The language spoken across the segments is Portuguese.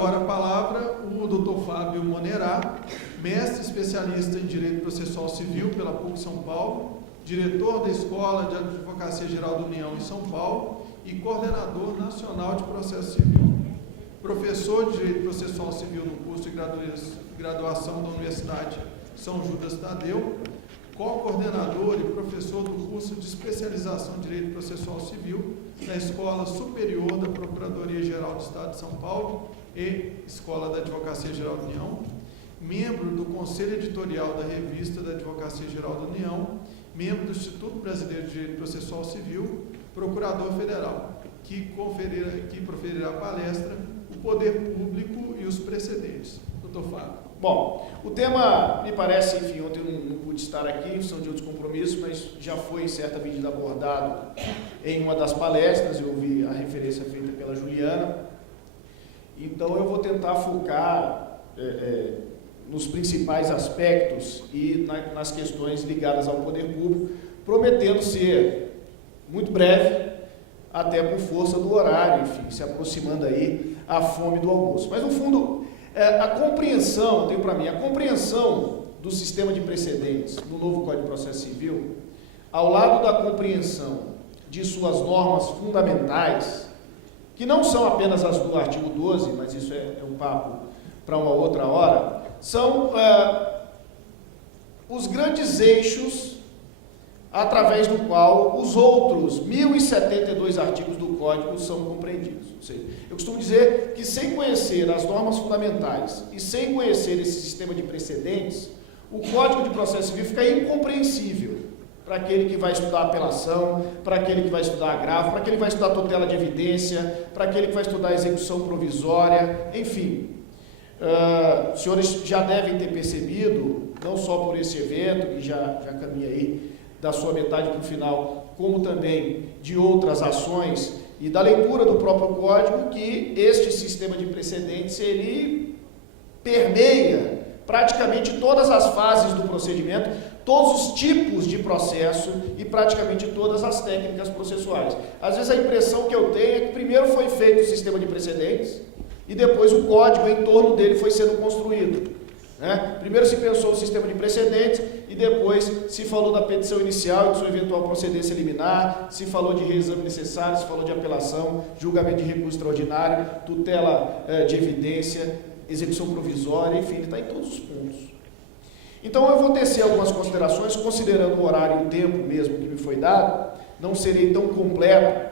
agora a palavra o Dr. Fábio Monerá, mestre especialista em Direito Processual Civil pela PUC São Paulo, diretor da Escola de Advocacia Geral da União em São Paulo e coordenador nacional de processo civil. Professor de Direito Processual Civil no curso de graduação da Universidade São Judas Tadeu, co-coordenador e professor do curso de especialização em Direito Processual Civil da Escola Superior da Procuradoria-Geral do Estado de São Paulo e Escola da Advocacia Geral da União, membro do Conselho Editorial da Revista da Advocacia Geral da União, membro do Instituto Brasileiro de Direito Processual Civil, procurador federal, que proferirá palestra O Poder Público e os Precedentes. Dr. Fábio. Bom, o tema me parece, enfim, ontem eu não pude estar aqui, são de outros compromissos, mas já foi em certa medida abordado em uma das palestras, eu ouvi a referência feita pela Juliana, então eu vou tentar focar nos principais aspectos e nas questões ligadas ao poder público, prometendo ser muito breve, até por força do horário, enfim, se aproximando aí a fome do almoço. Mas, no fundo, a compreensão, tem para mim, a compreensão do sistema de precedentes no novo Código de Processo Civil, ao lado da compreensão de suas normas fundamentais, que não são apenas as do artigo 12, mas isso é um papo para uma outra hora, são os grandes eixos através do qual os outros 1.072 artigos do Código são compreendidos. Ou seja, eu costumo dizer que sem conhecer as normas fundamentais e sem conhecer esse sistema de precedentes, o Código de Processo Civil fica incompreensível para aquele que vai estudar apelação, para aquele que vai estudar agravo, para aquele que vai estudar tutela de evidência, para aquele que vai estudar execução provisória, enfim. Os senhores já devem ter percebido, não só por esse evento, que já caminha aí da sua metade para o final, como também de outras ações e da leitura do próprio Código, que este sistema de precedentes, ele permeia praticamente todas as fases do procedimento, todos os tipos de processo e praticamente todas as técnicas processuais. Às vezes a impressão que eu tenho é que primeiro foi feito o sistema de precedentes e depois o Código em torno dele foi sendo construído. Primeiro se pensou o sistema de precedentes e depois se falou da petição inicial e de sua eventual procedência liminar, se falou de reexame necessário, se falou de apelação, julgamento de recurso extraordinário, tutela de evidência, execução provisória, enfim, ele está em todos os pontos. Então eu vou tecer algumas considerações, considerando o horário e o tempo mesmo que me foi dado, não serei tão completo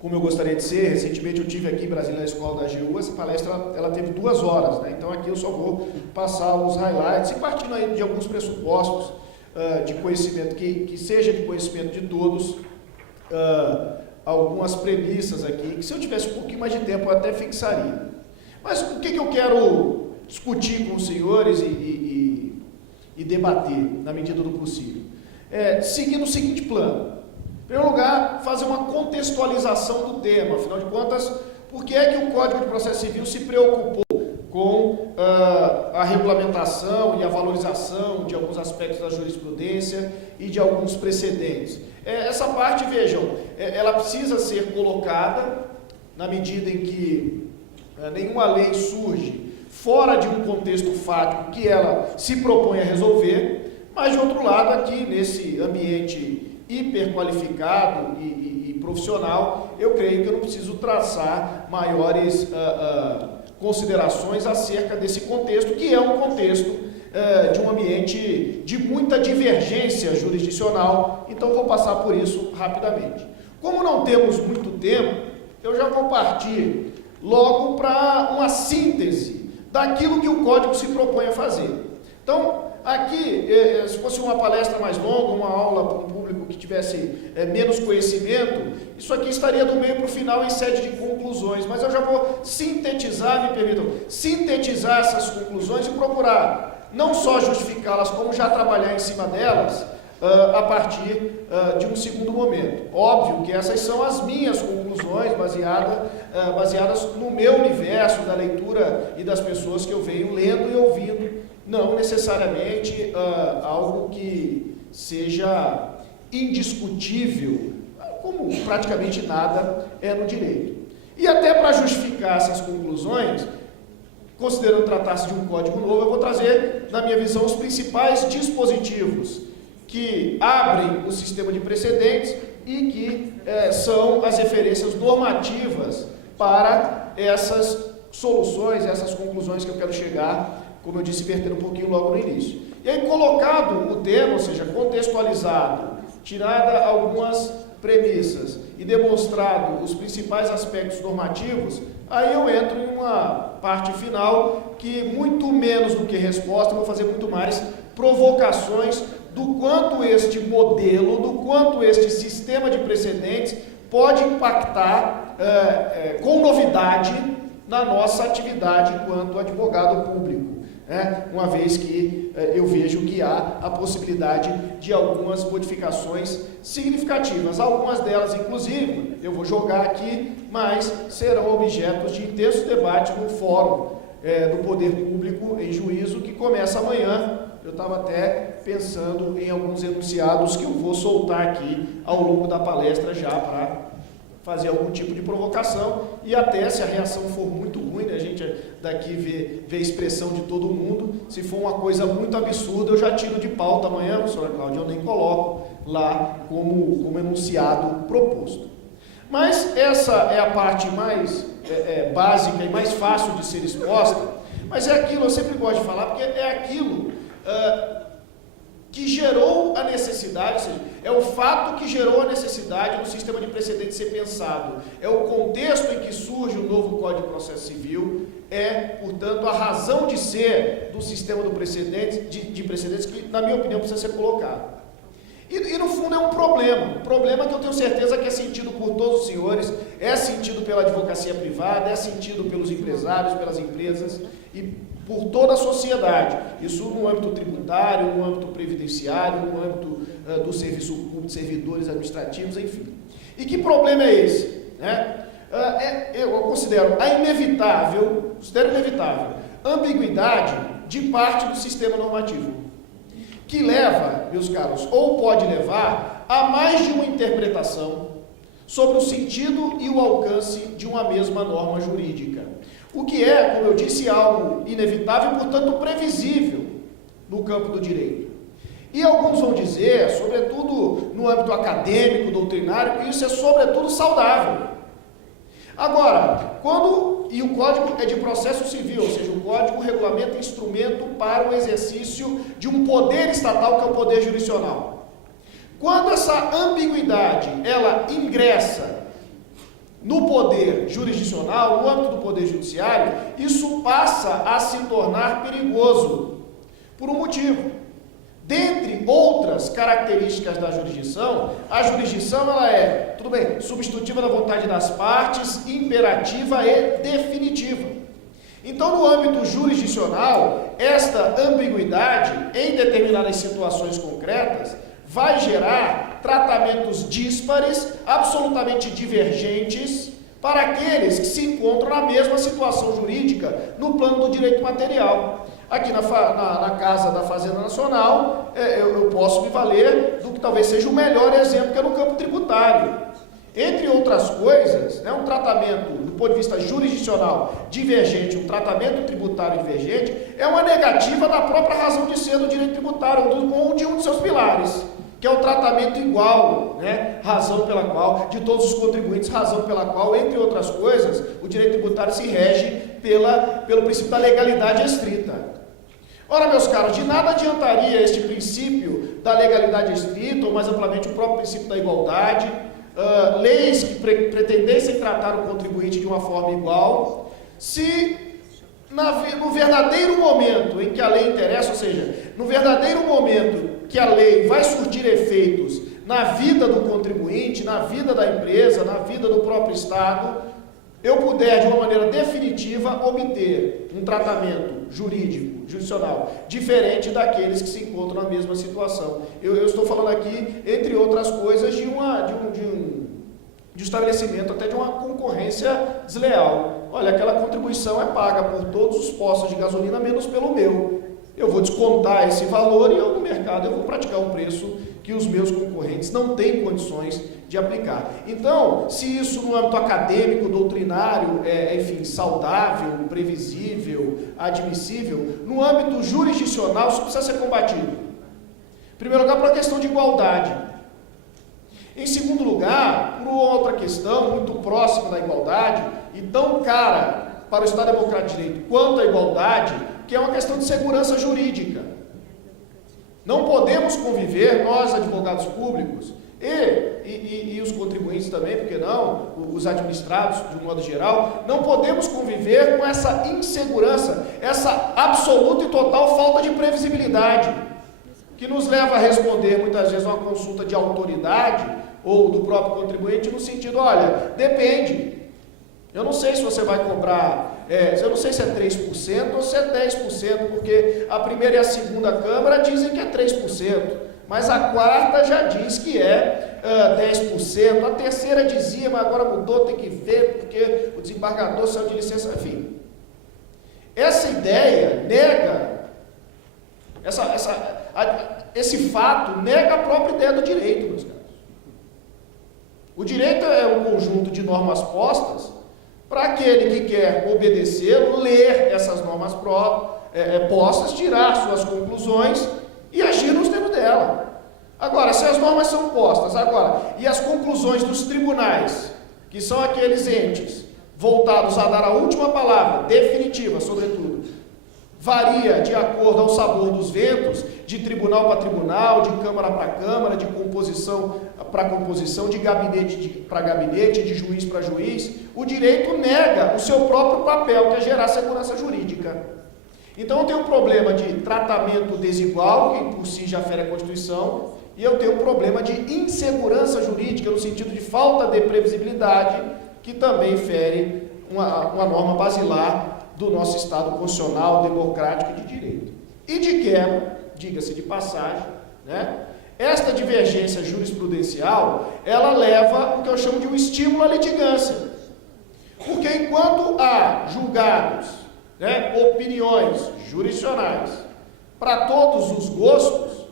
como eu gostaria de ser. Recentemente eu tive aqui em Brasília, na Escola da AGU, essa palestra ela teve 2 horas, né? Então aqui eu só vou passar os highlights e partindo aí de alguns pressupostos de conhecimento, que seja de conhecimento de todos, algumas premissas aqui, que se eu tivesse um pouquinho mais de tempo eu até fixaria. Mas o que eu quero discutir com os senhores e debater, na medida do possível? Seguindo o seguinte plano. Em primeiro lugar, fazer uma contextualização do tema. Afinal de contas, por que é que o Código de Processo Civil se preocupou com a regulamentação e a valorização de alguns aspectos da jurisprudência e de alguns precedentes? Essa parte, vejam, ela precisa ser colocada na medida em que nenhuma lei surge fora de um contexto fático que ela se propõe a resolver, mas, de outro lado, aqui nesse ambiente hiperqualificado e profissional, eu creio que eu não preciso traçar maiores considerações acerca desse contexto, que é um contexto de um ambiente de muita divergência jurisdicional, então vou passar por isso rapidamente. Como não temos muito tempo, eu já vou partir logo para uma síntese daquilo que o Código se propõe a fazer. Então, aqui, se fosse uma palestra mais longa, uma aula para um público que tivesse menos conhecimento, isso aqui estaria do meio para o final em sede de conclusões, mas eu já vou sintetizar, me permitam, sintetizar essas conclusões e procurar não só justificá-las, como já trabalhar em cima delas a partir de um segundo momento. Óbvio que essas são as minhas conclusões, baseadas no meu universo da leitura e das pessoas que eu venho lendo e ouvindo, não necessariamente algo que seja indiscutível, como praticamente nada é no direito. E até para justificar chegar a essas conclusões, considerando tratar-se de um código novo, eu vou trazer, na minha visão, os principais dispositivos que abrem o sistema de precedentes e que são as referências normativas para essas soluções, essas conclusões que eu quero chegar, como eu disse, vertendo um pouquinho logo no início. E aí, colocado o tema, ou seja, contextualizado, tirada algumas premissas e demonstrado os principais aspectos normativos, aí eu entro em uma parte final que, muito menos do que resposta, eu vou fazer muito mais provocações do quanto este modelo, do quanto este sistema de precedentes pode impactar com novidade na nossa atividade enquanto advogado público, uma vez que eu vejo que há a possibilidade de algumas modificações significativas. Algumas delas, inclusive, eu vou jogar aqui, mas serão objetos de intenso debate no Fórum do Poder Público em Juízo, que começa amanhã. Eu estava até pensando em alguns enunciados que eu vou soltar aqui ao longo da palestra já para fazer algum tipo de provocação, e até se a reação for muito ruim, né, a gente daqui vê a expressão de todo mundo, se for uma coisa muito absurda, eu já tiro de pauta amanhã, professora Cláudia, eu nem coloco lá como enunciado proposto. Mas essa é a parte mais básica e mais fácil de ser exposta, mas é aquilo, eu sempre gosto de falar, porque é aquilo que gerou a necessidade, ou seja, é o fato que gerou a necessidade do sistema de precedentes ser pensado, é o contexto em que surge o novo Código de Processo Civil, portanto, a razão de ser do sistema de precedentes que, na minha opinião, precisa ser colocado. E no fundo é um problema que eu tenho certeza que é sentido por todos os senhores, é sentido pela advocacia privada, é sentido pelos empresários, pelas empresas e por toda a sociedade. Isso no âmbito tributário, no âmbito previdenciário, no âmbito do serviço público, servidores administrativos, enfim. E que problema é esse? Eu considero inevitável ambiguidade de parte do sistema normativo, que leva, meus caros, ou pode levar a mais de uma interpretação sobre o sentido e o alcance de uma mesma norma jurídica. O que é, como eu disse, algo inevitável e, portanto, previsível no campo do direito. E alguns vão dizer, sobretudo no âmbito acadêmico, doutrinário, que isso é sobretudo saudável. Agora, e o Código é de processo civil, ou seja, o Código regulamenta instrumento para o exercício de um poder estatal, que é o poder jurisdicional. Quando essa ambiguidade, ela ingressa no poder jurisdicional, no âmbito do poder judiciário, isso passa a se tornar perigoso, por um motivo. Dentre outras características da jurisdição, a jurisdição ela é, tudo bem, substitutiva da vontade das partes, imperativa e definitiva. Então, no âmbito jurisdicional, esta ambiguidade, em determinadas situações concretas, vai gerar tratamentos díspares, absolutamente divergentes, para aqueles que se encontram na mesma situação jurídica no plano do direito material. Aqui na Casa da Fazenda Nacional, eu posso me valer do que talvez seja o melhor exemplo, que é no campo tributário. Entre outras coisas, um tratamento, do ponto de vista jurisdicional, divergente, um tratamento tributário divergente, é uma negativa da própria razão de ser do direito tributário, ou de um de seus pilares, que é o tratamento igual, razão pela qual, de todos os contribuintes, razão pela qual, entre outras coisas, o direito tributário se rege pelo princípio da legalidade estrita. Ora, meus caros, de nada adiantaria este princípio da legalidade estrita, ou mais amplamente o próprio princípio da igualdade, leis que pretendessem tratar o contribuinte de uma forma igual, se no verdadeiro momento em que a lei interessa, ou seja, no verdadeiro momento que a lei vai surtir efeitos na vida do contribuinte, na vida da empresa, na vida do próprio Estado, eu puder, de uma maneira definitiva, obter um tratamento jurídico, jurisdicional, diferente daqueles que se encontram na mesma situação. Eu estou falando aqui, entre outras coisas, de um estabelecimento até de uma concorrência desleal. Olha, aquela contribuição é paga por todos os postos de gasolina, menos pelo meu. Eu vou descontar esse valor e no mercado eu vou praticar um preço que os meus concorrentes não têm condições de aplicar. Então, se isso no âmbito acadêmico, doutrinário, enfim, saudável, previsível, admissível, no âmbito jurisdicional isso precisa ser combatido. Em primeiro lugar, por uma questão de igualdade. Em segundo lugar, por outra questão muito próxima da igualdade e tão cara para o Estado Democrático de Direito quanto a igualdade, que é uma questão de segurança jurídica. Não podemos conviver, nós advogados públicos e os contribuintes também, porque não, os administrados de um modo geral, não podemos conviver com essa insegurança, essa absoluta e total falta de previsibilidade, que nos leva a responder muitas vezes uma consulta de autoridade ou do próprio contribuinte no sentido, olha, depende, eu não sei se você vai cobrar, eu não sei se é 3% ou se é 10%, porque a primeira e a segunda Câmara dizem que é 3%, mas a quarta já diz que é 10%, a terceira dizia, mas agora mudou, tem que ver, porque o desembargador saiu de licença, enfim. Essa ideia nega, esse fato nega a própria ideia do direito, meus caros. O direito é um conjunto de normas postas para aquele que quer obedecer, ler essas normas postas, tirar suas conclusões e agir nos termos dela. Agora, se as normas são postas, e as conclusões dos tribunais, que são aqueles entes voltados a dar a última palavra, definitiva, sobretudo, varia de acordo ao sabor dos ventos, de tribunal para tribunal, de câmara para câmara, de composição para composição, de gabinete para gabinete, de juiz para juiz, o direito nega o seu próprio papel, que é gerar segurança jurídica. Então eu tenho um problema de tratamento desigual, que por si já fere a Constituição, e eu tenho um problema de insegurança jurídica, no sentido de falta de previsibilidade, que também fere uma norma basilar do nosso Estado constitucional, democrático e de direito. E de quebra, diga-se de passagem, né? Esta divergência jurisprudencial, ela leva o que eu chamo de um estímulo à litigância. Porque enquanto há julgados, né, opiniões jurisdicionais para todos os gostos,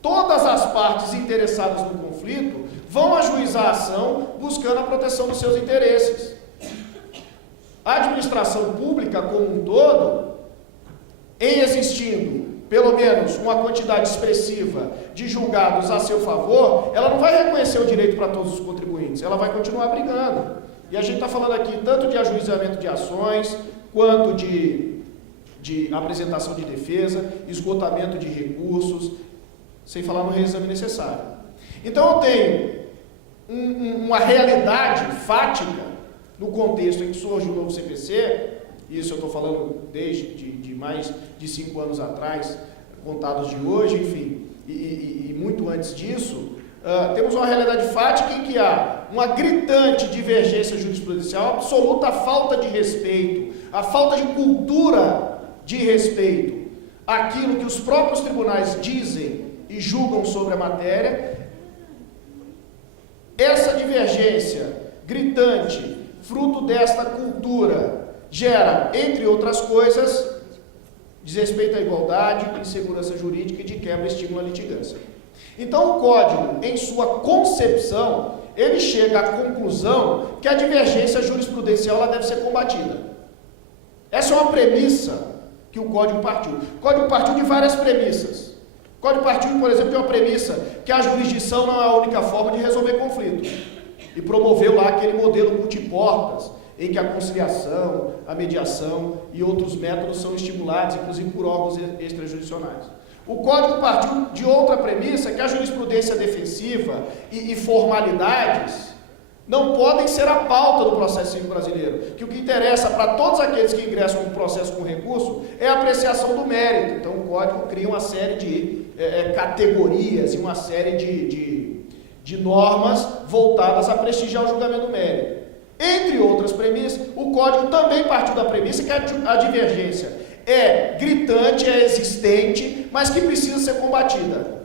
todas as partes interessadas no conflito vão ajuizar a ação buscando a proteção dos seus interesses. A administração pública como um todo, em existindo pelo menos uma quantidade expressiva de julgados a seu favor, ela não vai reconhecer o direito para todos os contribuintes, ela vai continuar brigando. E a gente está falando aqui tanto de ajuizamento de ações, quanto de apresentação de defesa, esgotamento de recursos, sem falar no reexame necessário. Então eu tenho uma realidade fática no contexto em que surge o novo CPC, isso eu estou falando desde mais de 5 anos atrás, contados de hoje, enfim, e muito antes disso, temos uma realidade fática em que há uma gritante divergência jurisprudencial, absoluta falta de respeito, a falta de cultura de respeito àquilo que os próprios tribunais dizem e julgam sobre a matéria. Essa divergência gritante, fruto desta cultura, gera, entre outras coisas, desrespeito à igualdade, insegurança jurídica e de quebra estímulo à litigância. Então o Código, em sua concepção, ele chega à conclusão que a divergência jurisprudencial ela deve ser combatida. Essa é uma premissa que o Código partiu. O Código partiu de várias premissas. O Código partiu, por exemplo, de uma premissa que a jurisdição não é a única forma de resolver conflitos. E promoveu lá aquele modelo multiportas, em que a conciliação, a mediação e outros métodos são estimulados, inclusive por órgãos extrajurisdicionais. O Código partiu de outra premissa, que a jurisprudência defensiva e formalidades não podem ser a pauta do processo civil brasileiro, que o que interessa para todos aqueles que ingressam no processo com recurso é a apreciação do mérito. Então o Código cria uma série de categorias e uma série de normas voltadas a prestigiar o julgamento do mérito. Entre outras premissas, o Código também partiu da premissa que a divergência é gritante, é existente, mas que precisa ser combatida.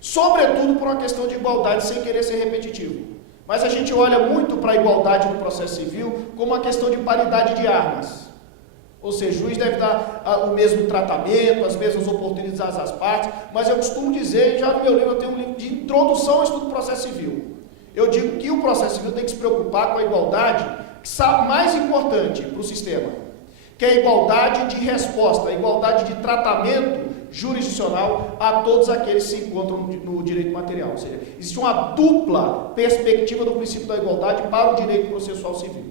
Sobretudo por uma questão de igualdade, sem querer ser repetitivo. Mas a gente olha muito para a igualdade no processo civil como uma questão de paridade de armas. Ou seja, o juiz deve dar o mesmo tratamento, as mesmas oportunidades às partes, mas eu costumo dizer, já no meu livro eu tenho um livro de introdução ao estudo do processo civil. Eu digo que o processo civil tem que se preocupar com a igualdade, que sabe mais importante para o sistema, que é a igualdade de resposta, a igualdade de tratamento jurisdicional a todos aqueles que se encontram no direito material. Ou seja, existe uma dupla perspectiva do princípio da igualdade para o direito processual civil.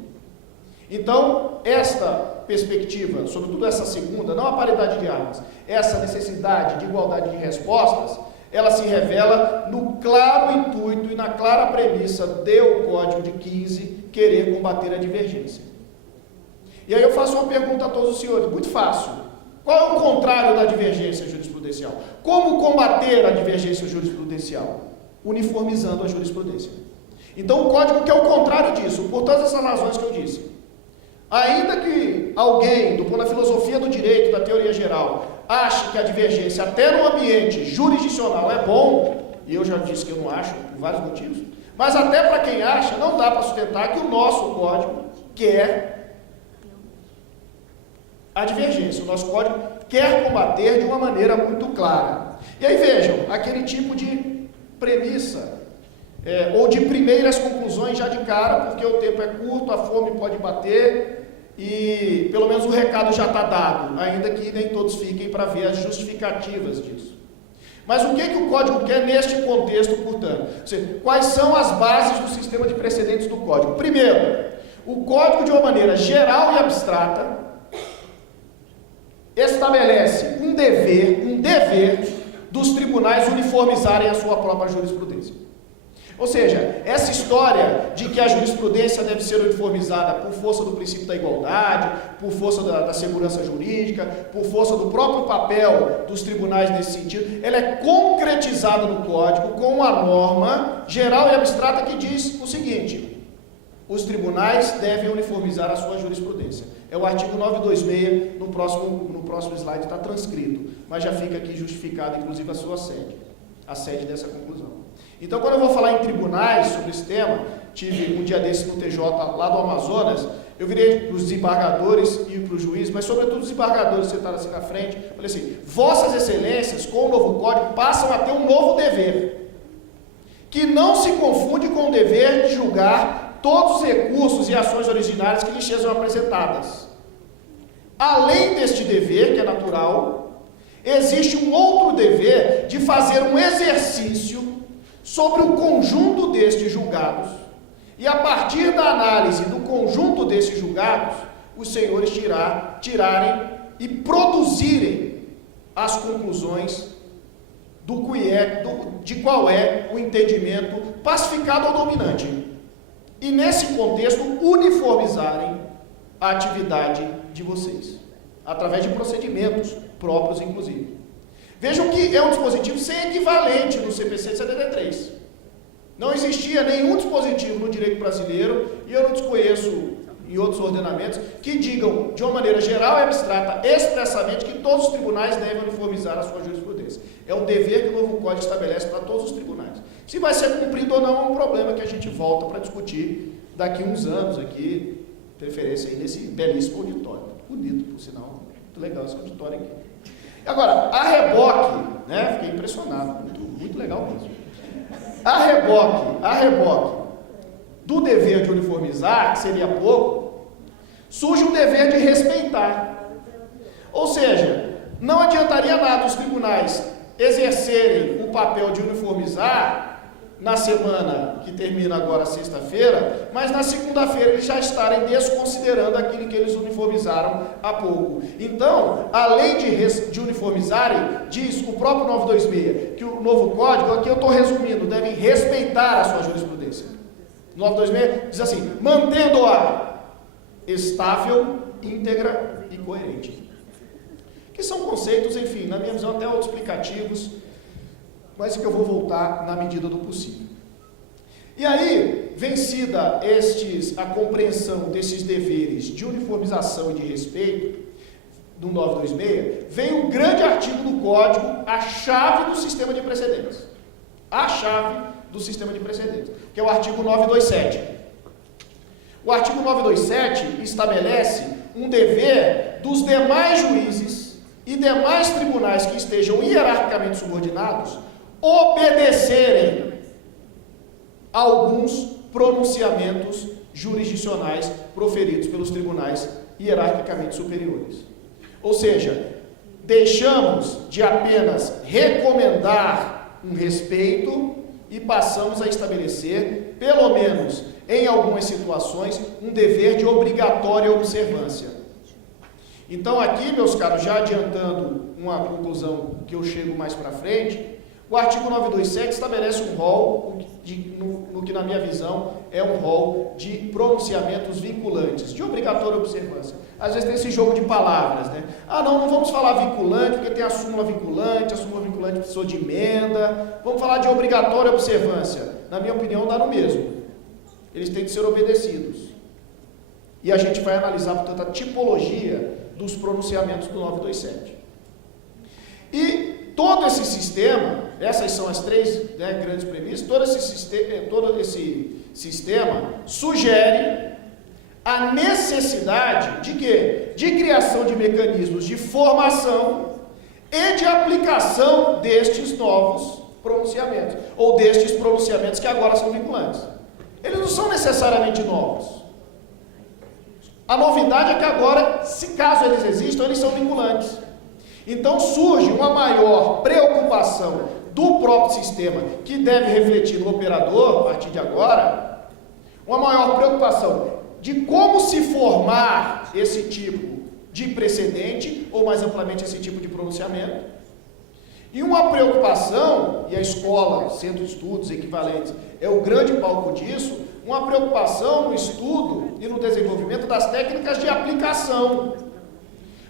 Então, esta perspectiva, sobretudo essa segunda, não a paridade de armas, essa necessidade de igualdade de respostas, ela se revela no claro intuito e na clara premissa do Código de 15 querer combater a divergência. E aí eu faço uma pergunta a todos os senhores, muito fácil. Qual é o contrário da divergência jurisprudencial? Como combater a divergência jurisprudencial? Uniformizando a jurisprudência. Então o Código quer o contrário disso, por todas essas razões que eu disse. Ainda que alguém, do ponto da filosofia do direito, da teoria geral, ache que a divergência até no ambiente jurisdicional é bom, e eu já disse que eu não acho, por vários motivos, mas até para quem acha, não dá para sustentar que o nosso Código quer a divergência. O nosso Código quer combater de uma maneira muito clara. E aí vejam, aquele tipo de premissa, ou de primeiras conclusões já de cara, porque o tempo é curto, a fome pode bater, e pelo menos o recado já está dado, ainda que nem todos fiquem para ver as justificativas disso. Mas o que o Código quer neste contexto, portanto? Ou seja, quais são as bases do sistema de precedentes do Código? Primeiro, o Código, de uma maneira geral e abstrata, estabelece um dever dos tribunais uniformizarem a sua própria jurisprudência. Ou seja, essa história de que a jurisprudência deve ser uniformizada por força do princípio da igualdade, por força da segurança jurídica, por força do próprio papel dos tribunais nesse sentido, ela é concretizada no Código com uma norma geral e abstrata que diz o seguinte: os tribunais devem uniformizar a sua jurisprudência. É o artigo 926, no próximo slide está transcrito, mas já fica aqui justificado, inclusive, a sua sede, a sede dessa conclusão. Então, quando eu vou falar em tribunais sobre esse tema, tive um dia desse no TJ lá do Amazonas, eu virei para os desembargadores e para o juiz, mas sobretudo os desembargadores sentaram assim na frente, falei assim: Vossas Excelências, com o novo Código, passam a ter um novo dever, que não se confunde com o dever de julgar todos os recursos e ações originárias que lhes sejam apresentadas. Além deste dever, que é natural, existe um outro dever de fazer um exercício sobre o conjunto destes julgados, e a partir da análise do conjunto destes julgados, os senhores tirarem e produzirem as conclusões de qual é o entendimento pacificado ou dominante. E nesse contexto, uniformizarem a atividade de vocês, através de procedimentos próprios, inclusive. Vejam que é um dispositivo sem equivalente no CPC de 73. Não existia nenhum dispositivo no direito brasileiro, e eu não desconheço em outros ordenamentos, que digam, de uma maneira geral e abstrata, expressamente, que todos os tribunais devem uniformizar a sua jurisprudência. É um dever que o novo Código estabelece para todos os tribunais. Se vai ser cumprido ou não é um problema que a gente volta para discutir daqui a uns anos aqui, preferência aí nesse belíssimo auditório. Bonito, por sinal. Muito legal esse auditório aqui. Agora, a reboque, né? Fiquei impressionado, muito legal mesmo. A reboque do dever de uniformizar, que seria pouco, surge um dever de respeitar. Ou seja, não adiantaria nada os tribunais exercerem o papel de uniformizar na semana que termina agora sexta-feira, mas na segunda-feira eles já estarem desconsiderando aquilo que eles uniformizaram há pouco. Então, além de uniformizarem, diz o próprio 926, que o novo Código, aqui eu estou resumindo, devem respeitar a sua jurisprudência. 926 diz assim: mantendo-a estável, íntegra e coerente. Que são conceitos, enfim, na minha visão até autoexplicativos, mas que eu vou voltar na medida do possível. E aí, vencida a compreensão desses deveres de uniformização e de respeito, do 926, vem um grande artigo do Código, a chave do sistema de precedentes. A chave do sistema de precedentes, que é o artigo 927. O artigo 927 estabelece um dever dos demais juízes e demais tribunais que estejam hierarquicamente subordinados obedecerem a alguns pronunciamentos jurisdicionais proferidos pelos tribunais hierarquicamente superiores. Ou seja, deixamos de apenas recomendar um respeito e passamos a estabelecer, pelo menos em algumas situações, um dever de obrigatória observância. Então aqui, meus caros, já adiantando uma conclusão que eu chego mais para frente, o artigo 927 estabelece um rol, no que na minha visão é um rol de pronunciamentos vinculantes, de obrigatória observância. Às vezes tem esse jogo de palavras, né? Ah, não vamos falar vinculante, porque tem a súmula vinculante precisou de emenda. Vamos falar de obrigatória observância. Na minha opinião, dá no mesmo. Eles têm que ser obedecidos. E a gente vai analisar, portanto, a tipologia dos pronunciamentos do 927. E todo esse sistema, essas são as três grandes premissas, todo esse sistema sugere a necessidade de quê? De criação de mecanismos de formação e de aplicação destes novos pronunciamentos, ou destes pronunciamentos que agora são vinculantes. Eles não são necessariamente novos. A novidade é que agora, se caso eles existam, eles são vinculantes. Então surge uma maior preocupação do próprio sistema, que deve refletir no operador, a partir de agora, uma maior preocupação de como se formar esse tipo de precedente, ou mais amplamente esse tipo de pronunciamento, e uma preocupação, e a escola, centro de estudos equivalentes, é o grande palco disso, uma preocupação no estudo e no desenvolvimento das técnicas de aplicação.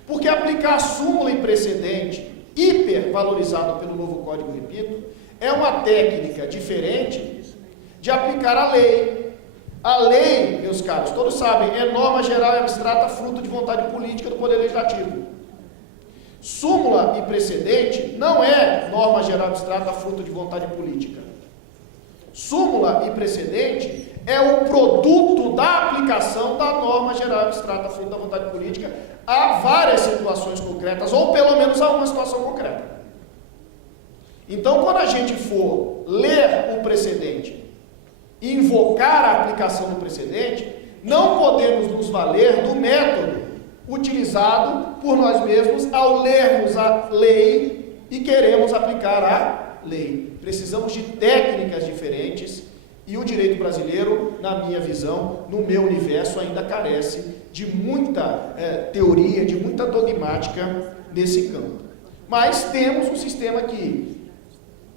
Porque aplicar súmula em precedente, hipervalorizado pelo novo Código, repito, é uma técnica diferente de aplicar a lei. A lei, meus caros, todos sabem, é norma geral e abstrata fruto de vontade política do Poder Legislativo. Súmula e precedente não é norma geral e abstrata fruto de vontade política. Súmula e precedente é o produto da aplicação da norma geral e abstrata fruto da vontade política a várias situações concretas, ou pelo menos a uma situação concreta. Então, quando a gente for ler o precedente e invocar a aplicação do precedente, não podemos nos valer do método utilizado por nós mesmos ao lermos a lei e queremos aplicar a lei. Precisamos de técnicas diferentes e o direito brasileiro, na minha visão, no meu universo, ainda carece de muita teoria, de muita dogmática nesse campo. Mas temos um sistema que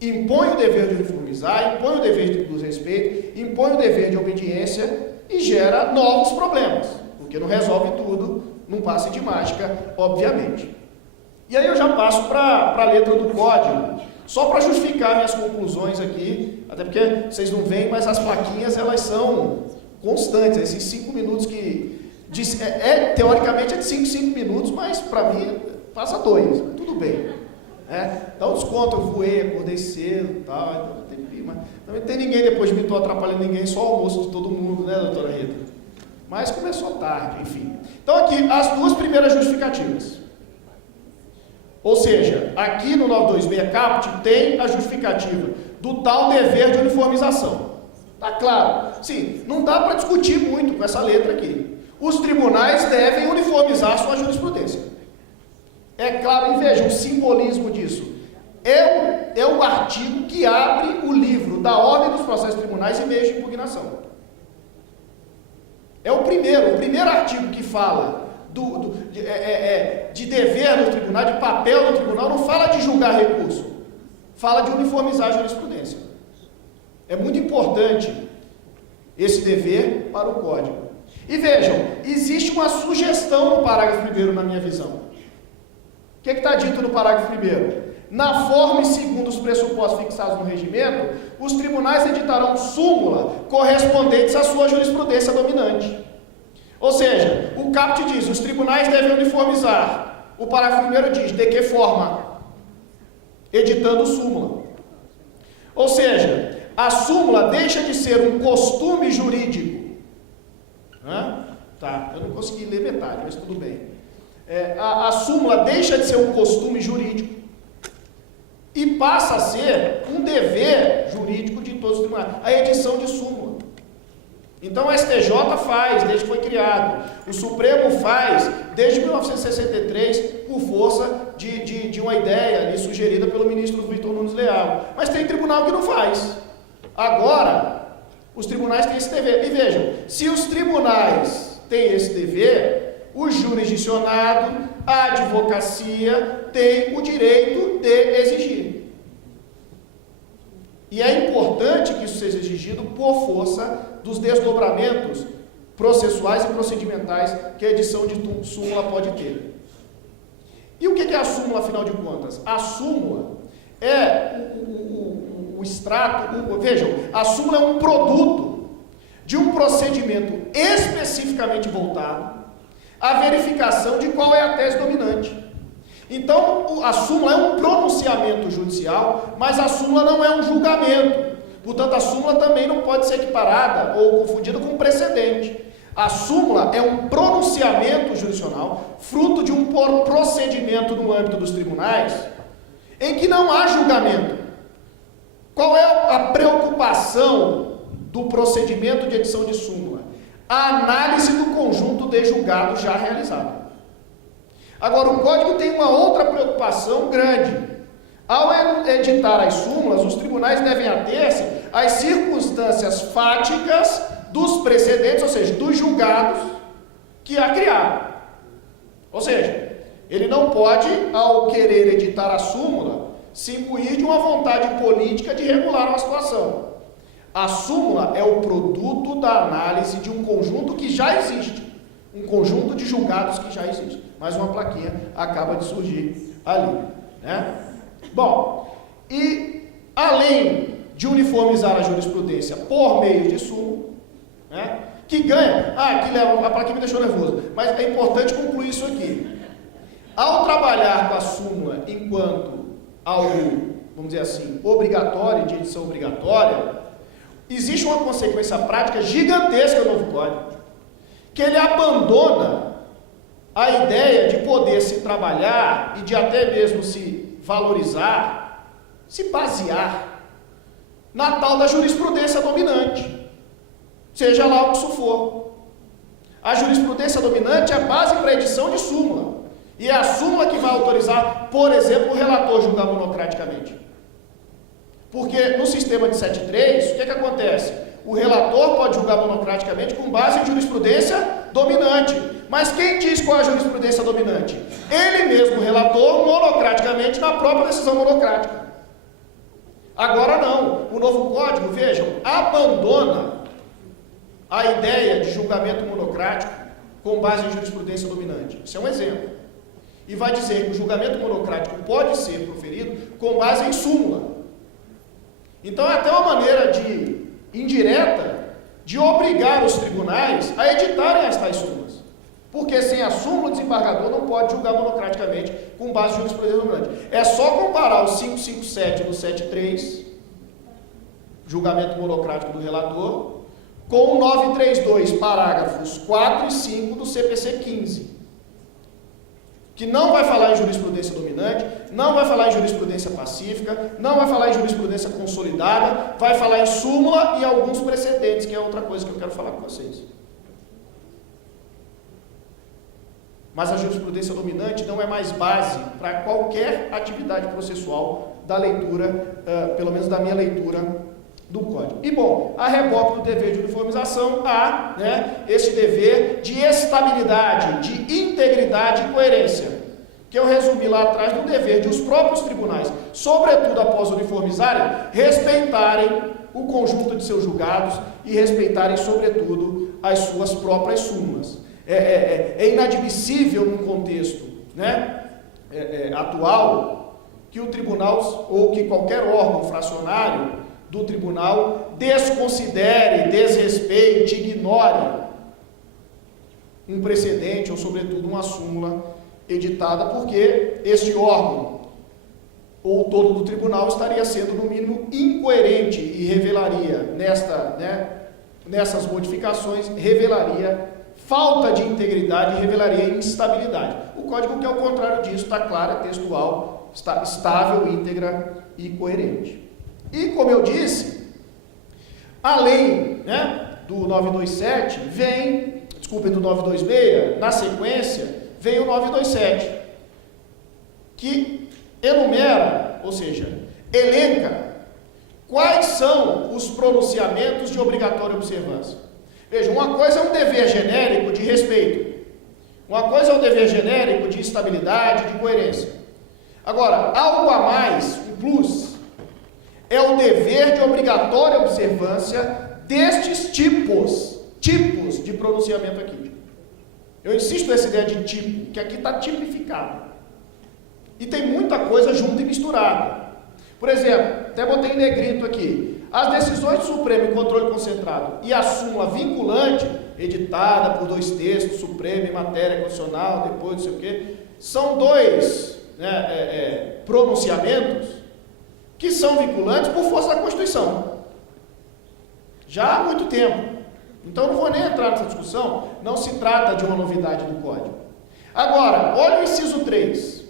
impõe o dever de uniformizar, impõe o dever do respeito, impõe o dever de obediência e gera novos problemas, porque não resolve tudo num passe de mágica, obviamente. E aí eu já passo para a letra do código, só para justificar minhas conclusões aqui, até porque vocês não veem, mas as plaquinhas elas são constantes, esses 5 minutos que teoricamente é de 5 minutos, mas para mim passa 2, tudo bem. Dá um desconto, eu voei, acordei cedo e tal, mas não tem ninguém depois de mim, estou atrapalhando ninguém, só o almoço de todo mundo, né, doutora Rita? Mas começou tarde, enfim. Então aqui, as duas primeiras justificativas. Ou seja, aqui no 926 caput tem a justificativa do tal dever de uniformização. Tá claro? Sim, não dá para discutir muito com essa letra aqui. Os tribunais devem uniformizar sua jurisprudência. É claro, e veja o simbolismo disso. É o artigo que abre o livro da ordem dos processos tribunais e meios de impugnação. É o primeiro artigo que fala de dever no tribunal, de papel no tribunal, não fala de julgar recurso, fala de uniformizar a jurisprudência. É muito importante esse dever para o Código. E vejam, existe uma sugestão no parágrafo 1º, na minha visão. O que está dito no parágrafo 1º? Na forma e segundo os pressupostos fixados no regimento, os tribunais editarão súmula correspondentes à sua jurisprudência dominante. Ou seja, o caput diz, os tribunais devem uniformizar. O parágrafo 1º diz, de que forma? Editando súmula. Ou seja, a súmula deixa de ser um costume jurídico. Tá? Eu não consegui ler metade, mas tudo bem. A súmula deixa de ser um costume jurídico e passa a ser um dever jurídico de todos os tribunais, a edição de súmula. Então a STJ faz, desde que foi criado, o Supremo faz, desde 1963, por força de uma ideia ali sugerida pelo ministro Vitor Nunes Leal. Mas tem tribunal que não faz. Agora, os tribunais têm esse dever. E vejam, se os tribunais têm esse dever, o jurisdicionado, a advocacia, tem o direito de exigir. E é importante que isso seja exigido por força dos desdobramentos processuais e procedimentais que a edição de súmula pode ter. E o que é a súmula, afinal de contas? A súmula é o extrato, vejam, a súmula é um produto de um procedimento especificamente voltado à verificação de qual é a tese dominante. Então, a súmula é um pronunciamento judicial, mas a súmula não é um julgamento. Portanto, a súmula também não pode ser equiparada ou confundida com um precedente. A súmula é um pronunciamento jurisdicional, fruto de um procedimento no âmbito dos tribunais, em que não há julgamento. Qual é a preocupação do procedimento de edição de súmula? A análise do conjunto de julgados já realizado. Agora, o Código tem uma outra preocupação grande. Ao editar as súmulas, os tribunais devem ater-se às circunstâncias fáticas dos precedentes, ou seja, dos julgados que a criaram. Ou seja, ele não pode, ao querer editar a súmula, se imbuir de uma vontade política de regular uma situação. A súmula é o produto da análise de um conjunto que já existe, um conjunto de julgados que já existe. Mais uma plaquinha acaba de surgir ali, né? Bom, e além de uniformizar a jurisprudência por meio de súmula, né, que ganha, aqui leva, a plaquinha me deixou nervoso, mas é importante concluir isso aqui. Ao trabalhar com a súmula enquanto algo, vamos dizer assim, obrigatório, de edição obrigatória, existe uma consequência prática gigantesca no novo Código, que ele abandona a ideia de poder se trabalhar e de até mesmo se valorizar, se basear na tal da jurisprudência dominante, seja lá o que isso for. A jurisprudência dominante é a base para a edição de súmula, e é a súmula que vai autorizar, por exemplo, o relator julgar monocraticamente. Porque no sistema de 7.3, o que acontece? O relator pode julgar monocraticamente com base em jurisprudência dominante. Mas quem diz qual é a jurisprudência dominante? Ele mesmo, o relator, monocraticamente, na própria decisão monocrática. Agora não. O novo Código, vejam, abandona a ideia de julgamento monocrático com base em jurisprudência dominante. Isso é um exemplo. E vai dizer que o julgamento monocrático pode ser proferido com base em súmula. Então é até uma maneira indireta de obrigar os tribunais a editarem as tais súmulas. Porque sem a súmula, o desembargador não pode julgar monocraticamente com base em jurisprudência dominante. É só comparar o 557 do 7.3, julgamento monocrático do relator, com o 932, parágrafos 4 e 5 do CPC 15. Que não vai falar em jurisprudência dominante, não vai falar em jurisprudência pacífica, não vai falar em jurisprudência consolidada, vai falar em súmula e alguns precedentes, que é outra coisa que eu quero falar com vocês. Mas a jurisprudência dominante não é mais base para qualquer atividade processual da leitura, pelo menos da minha leitura do Código. E bom, a reboque do dever de uniformização há, esse dever de estabilidade, de integridade e coerência, que eu resumi lá atrás no dever de os próprios tribunais, sobretudo após uniformizarem, respeitarem o conjunto de seus julgados e respeitarem, sobretudo, as suas próprias súmulas. É inadmissível num contexto atual que o tribunal ou que qualquer órgão fracionário do tribunal desconsidere, desrespeite, ignore um precedente ou, sobretudo, uma súmula editada, porque este órgão ou todo do tribunal estaria sendo, no mínimo, incoerente e revelaria, nessas modificações, revelaria falta de integridade revelaria instabilidade. O código que é o contrário disso, está claro, é textual, está estável, íntegra e coerente. E como eu disse, além, né, do 927, do 926, na sequência, vem o 927, que enumera, ou seja, elenca quais são os pronunciamentos de obrigatória observância. Veja, uma coisa é um dever genérico de respeito, uma coisa é um dever genérico de estabilidade, de coerência. Agora, algo a mais, um plus, é o dever de obrigatória observância destes tipos de pronunciamento aqui. Eu insisto nessa ideia de tipo, que aqui está tipificado. E tem muita coisa junta e misturada. Por exemplo, até botei em negrito aqui, as decisões do Supremo em controle concentrado e a súmula vinculante, editada por 2/3, Supremo em matéria constitucional, depois não sei o quê, são dois pronunciamentos que são vinculantes por força da Constituição. Já há muito tempo. Então não vou nem entrar nessa discussão, não se trata de uma novidade do Código. Agora, olha o inciso 3.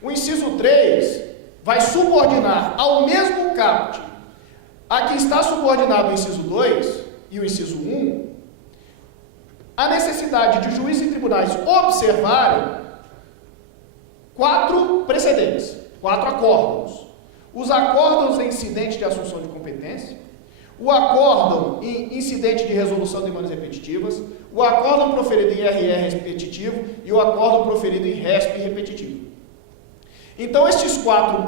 O inciso 3 vai subordinar ao mesmo caput a que está subordinado o inciso 2 e o inciso 1, a necessidade de juízes e tribunais observarem 4 precedentes, 4 acórdãos. Os acórdãos em incidente de assunção de competência, o acórdão em incidente de resolução de demandas repetitivas, o acórdão proferido em RR repetitivo e o acórdão proferido em RESP repetitivo. Então, estes 4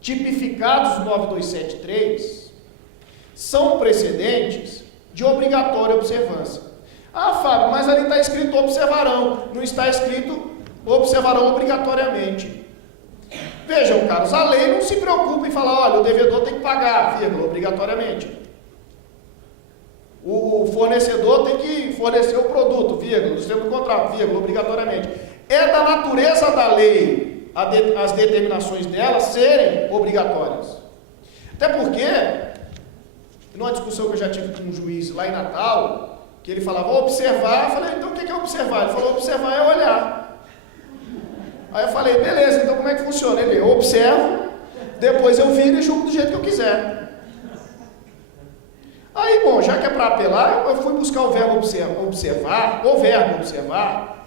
tipificados no 9273 são precedentes de obrigatória observância. Ah, Fábio, mas ali está escrito observarão, não está escrito observarão obrigatoriamente. Vejam, caros, a lei não se preocupa em falar, olha, o devedor tem que pagar, vírgula, obrigatoriamente. O fornecedor tem que fornecer o produto, vírgula, no termo do contrato, vírgula, obrigatoriamente. É da natureza da lei as determinações dela serem obrigatórias. Até porque, numa discussão que eu já tive com um juiz lá em Natal, que ele falava, observar, eu falei, então o que é observar? Ele falou, observar é olhar. Aí eu falei, beleza, então como é que funciona? Ele, eu observo, depois eu viro e julgo do jeito que eu quiser. Aí, bom, já que é para apelar, eu fui buscar o verbo observar,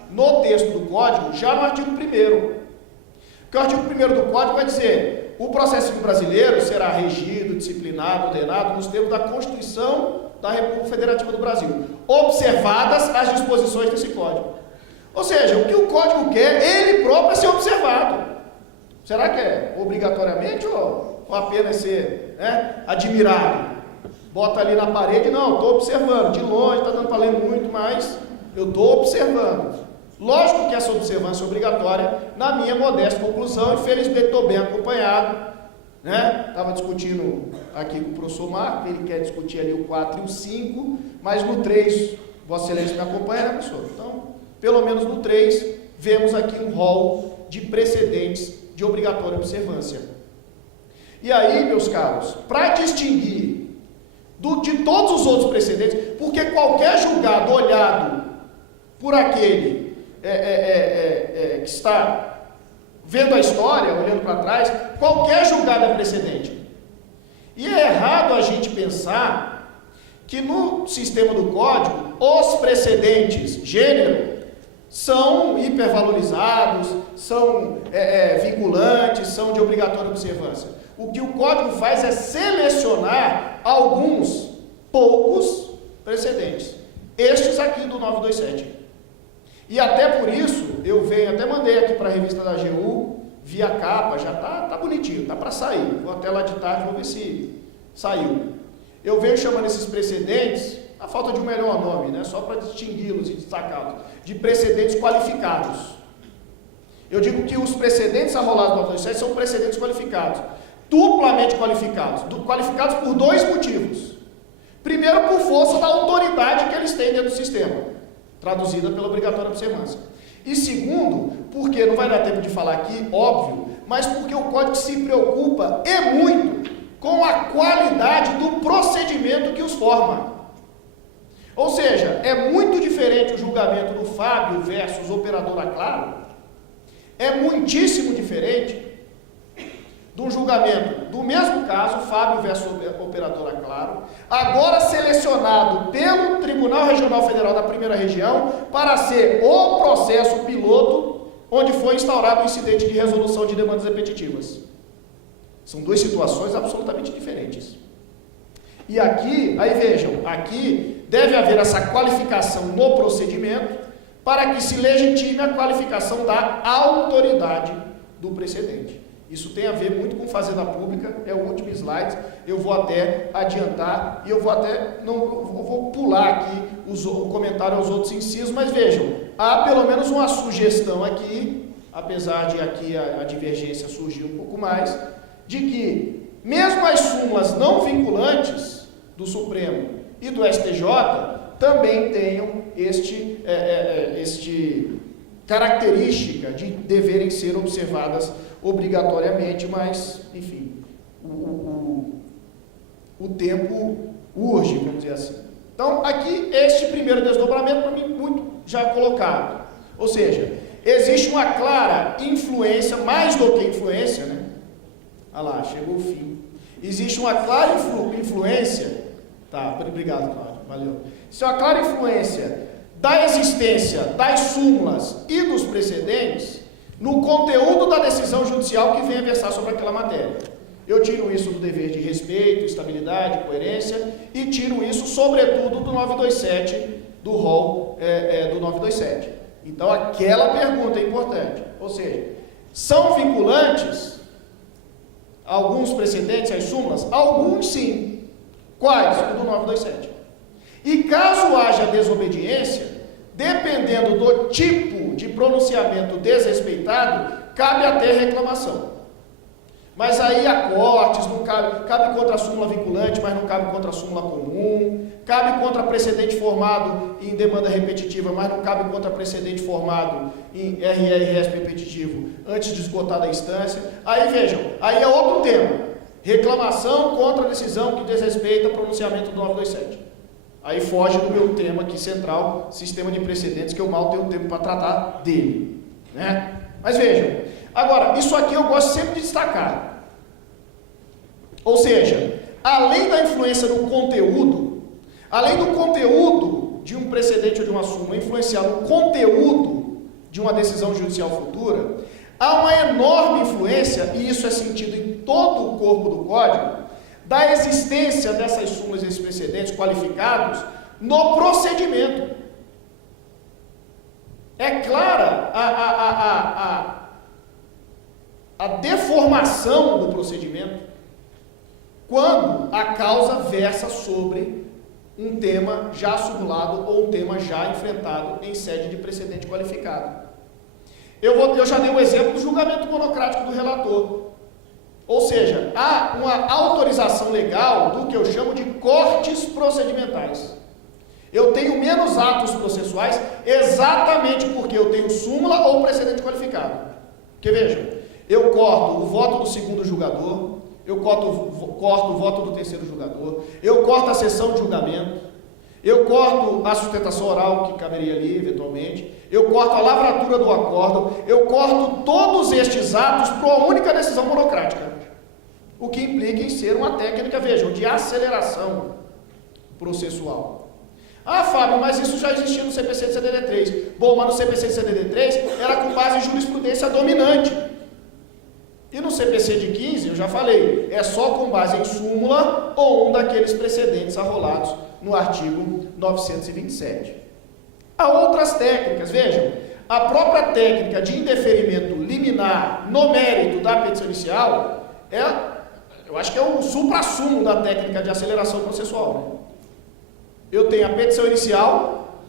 no texto do Código, já no artigo 1º. Porque o artigo 1º do Código vai dizer, o processo civil brasileiro será regido, disciplinado, ordenado nos termos da Constituição da República Federativa do Brasil, observadas as disposições desse Código. Ou seja, o que o Código quer, ele próprio é ser observado. Será que é obrigatoriamente ou apenas ser admirado? Bota ali na parede, não, estou observando, de longe, está dando para ler muito, mas eu estou observando. Lógico que essa observância é obrigatória, na minha modesta conclusão, infelizmente estou bem acompanhado, Estava discutindo aqui com o professor Marco, ele quer discutir ali o 4 e o 5, mas no 3, Vossa Excelência me acompanha, né, professor? Então, pelo menos no 3, vemos aqui um rol de precedentes de obrigatória observância. E aí, meus caros, para distinguir de todos os outros precedentes, porque qualquer julgado olhado por aquele que está vendo a história, olhando para trás, qualquer julgado é precedente. E é errado a gente pensar que no sistema do Código, os precedentes gênero são hipervalorizados, são vinculantes, são de obrigatória observância. O que o Código faz é selecionar alguns poucos precedentes. Estes aqui do 927. E até por isso, eu até mandei aqui para a revista da AGU, via capa, já tá bonitinho, tá para sair. Vou até lá de tarde, vou ver se saiu. Eu venho chamando esses precedentes, a falta de um melhor nome, só para distingui-los e destacá-los, de precedentes qualificados. Eu digo que os precedentes arrolados no 927 são precedentes qualificados, duplamente qualificados, qualificados por 2 motivos. Primeiro, por força da autoridade que eles têm dentro do sistema, traduzida pela obrigatória observância. E segundo, porque não vai dar tempo de falar aqui, óbvio, mas porque o Código se preocupa e muito com a qualidade do procedimento que os forma. Ou seja, é muito diferente o julgamento do Fábio versus operadora Claro, é muitíssimo diferente de um julgamento do mesmo caso, Fábio versus operadora Claro, agora selecionado pelo Tribunal Regional Federal da Primeira Região para ser o processo piloto onde foi instaurado o incidente de resolução de demandas repetitivas. São duas situações absolutamente diferentes. E aqui, aí vejam, aqui deve haver essa qualificação no procedimento para que se legitime a qualificação da autoridade do precedente. Isso tem a ver muito com fazenda pública, é o último slide, eu vou até adiantar e eu vou pular aqui o comentário aos outros incisos, mas vejam, há pelo menos uma sugestão aqui, apesar de aqui a divergência surgir um pouco mais, de que mesmo as súmulas não vinculantes do Supremo e do STJ também tenham este característica de deverem ser observadas obrigatoriamente, mas, enfim, o tempo urge, vamos dizer assim. Então, aqui, este primeiro desdobramento, para mim, muito já colocado. Ou seja, existe uma clara influência, mais do que influência, né? Ah lá, chegou o fim. Existe uma clara influência, tá, obrigado, Cláudio, valeu. Isso é uma clara influência da existência das súmulas e dos precedentes no conteúdo da decisão judicial que vem a versar sobre aquela matéria. Eu tiro isso do dever de respeito, estabilidade, coerência, e tiro isso, sobretudo, do 927, do rol do 927. Então, aquela pergunta é importante. Ou seja, são vinculantes alguns precedentes, as súmulas? Alguns sim. Quais? O do 927. E caso haja desobediência, dependendo do tipo de pronunciamento desrespeitado, cabe até reclamação. Mas aí há cortes, não cabe contra a súmula vinculante, mas não cabe contra a súmula comum, cabe contra precedente formado em demanda repetitiva, mas não cabe contra precedente formado em RRS repetitivo antes de esgotar da instância. Aí vejam, aí é outro tema, reclamação contra a decisão que desrespeita o pronunciamento do 927. Aí foge do meu tema aqui central, sistema de precedentes, que eu mal tenho tempo para tratar dele, né? Mas vejam, agora, isso aqui eu gosto sempre de destacar. Ou seja, além da influência no conteúdo, além do conteúdo de um precedente ou de uma súmula influenciar no conteúdo de uma decisão judicial futura, há uma enorme influência, e isso é sentido em todo o corpo do Código, da existência dessas súmulas e esses precedentes qualificados no procedimento. É clara a deformação do procedimento quando a causa versa sobre um tema já simulado ou um tema já enfrentado em sede de precedente qualificado. Eu já dei um exemplo do julgamento monocrático do relator. Ou seja, há uma autorização legal do que eu chamo de cortes procedimentais. Eu tenho menos atos processuais exatamente porque eu tenho súmula ou precedente qualificado. Porque vejam, eu corto o voto do segundo julgador, eu corto o voto do terceiro julgador, eu corto a sessão de julgamento, eu corto a sustentação oral, que caberia ali eventualmente, eu corto a lavratura do acórdão, eu corto todos estes atos para uma única decisão monocrática. O que implica em ser uma técnica, vejam, de aceleração processual. Ah, Fábio, mas isso já existia no CPC de CDD3. Bom, mas no CPC de CDD3 era com base em jurisprudência dominante. E no CPC de 15, eu já falei, é só com base em súmula ou um daqueles precedentes arrolados no artigo 927. Há outras técnicas, vejam, a própria técnica de indeferimento liminar no mérito da petição inicial eu acho que é o supra-sumo da técnica de aceleração processual. Né? Eu tenho a petição inicial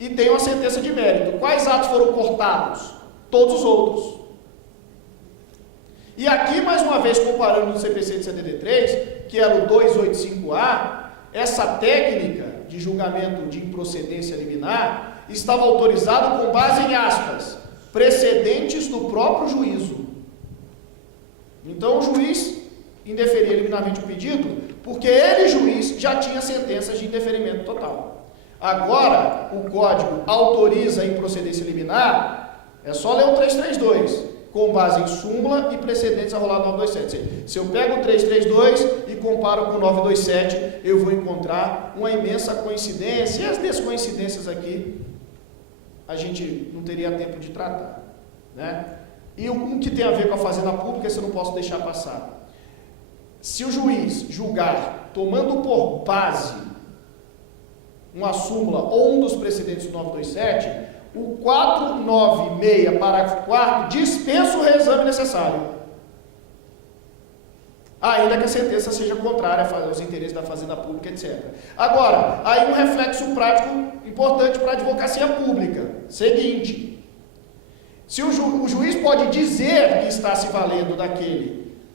e tenho a sentença de mérito. Quais atos foram cortados? Todos os outros. E aqui, mais uma vez, comparando no CPC de CDD3, que era o 285A, essa técnica de julgamento de improcedência liminar estava autorizada com base em aspas, precedentes do próprio juízo. Então, o juiz indeferia liminarmente o pedido, porque ele, juiz, já tinha sentenças de indeferimento total. Agora, o Código autoriza a improcedência liminar, é só ler o 332, com base em súmula e precedentes a rolar do 927. Se eu pego o 332 e comparo com o 927, eu vou encontrar uma imensa coincidência, e as descoincidências aqui a gente não teria tempo de tratar, né? E o que tem a ver com a fazenda pública, isso eu não posso deixar passar. Se o juiz julgar, tomando por base uma súmula ou um dos precedentes do 927, o 496, parágrafo 4º, dispensa o reexame necessário, ainda que a sentença seja contrária aos interesses da fazenda pública, etc. Agora, aí um reflexo prático importante para a advocacia pública. Seguinte, se o juiz pode dizer que está se valendo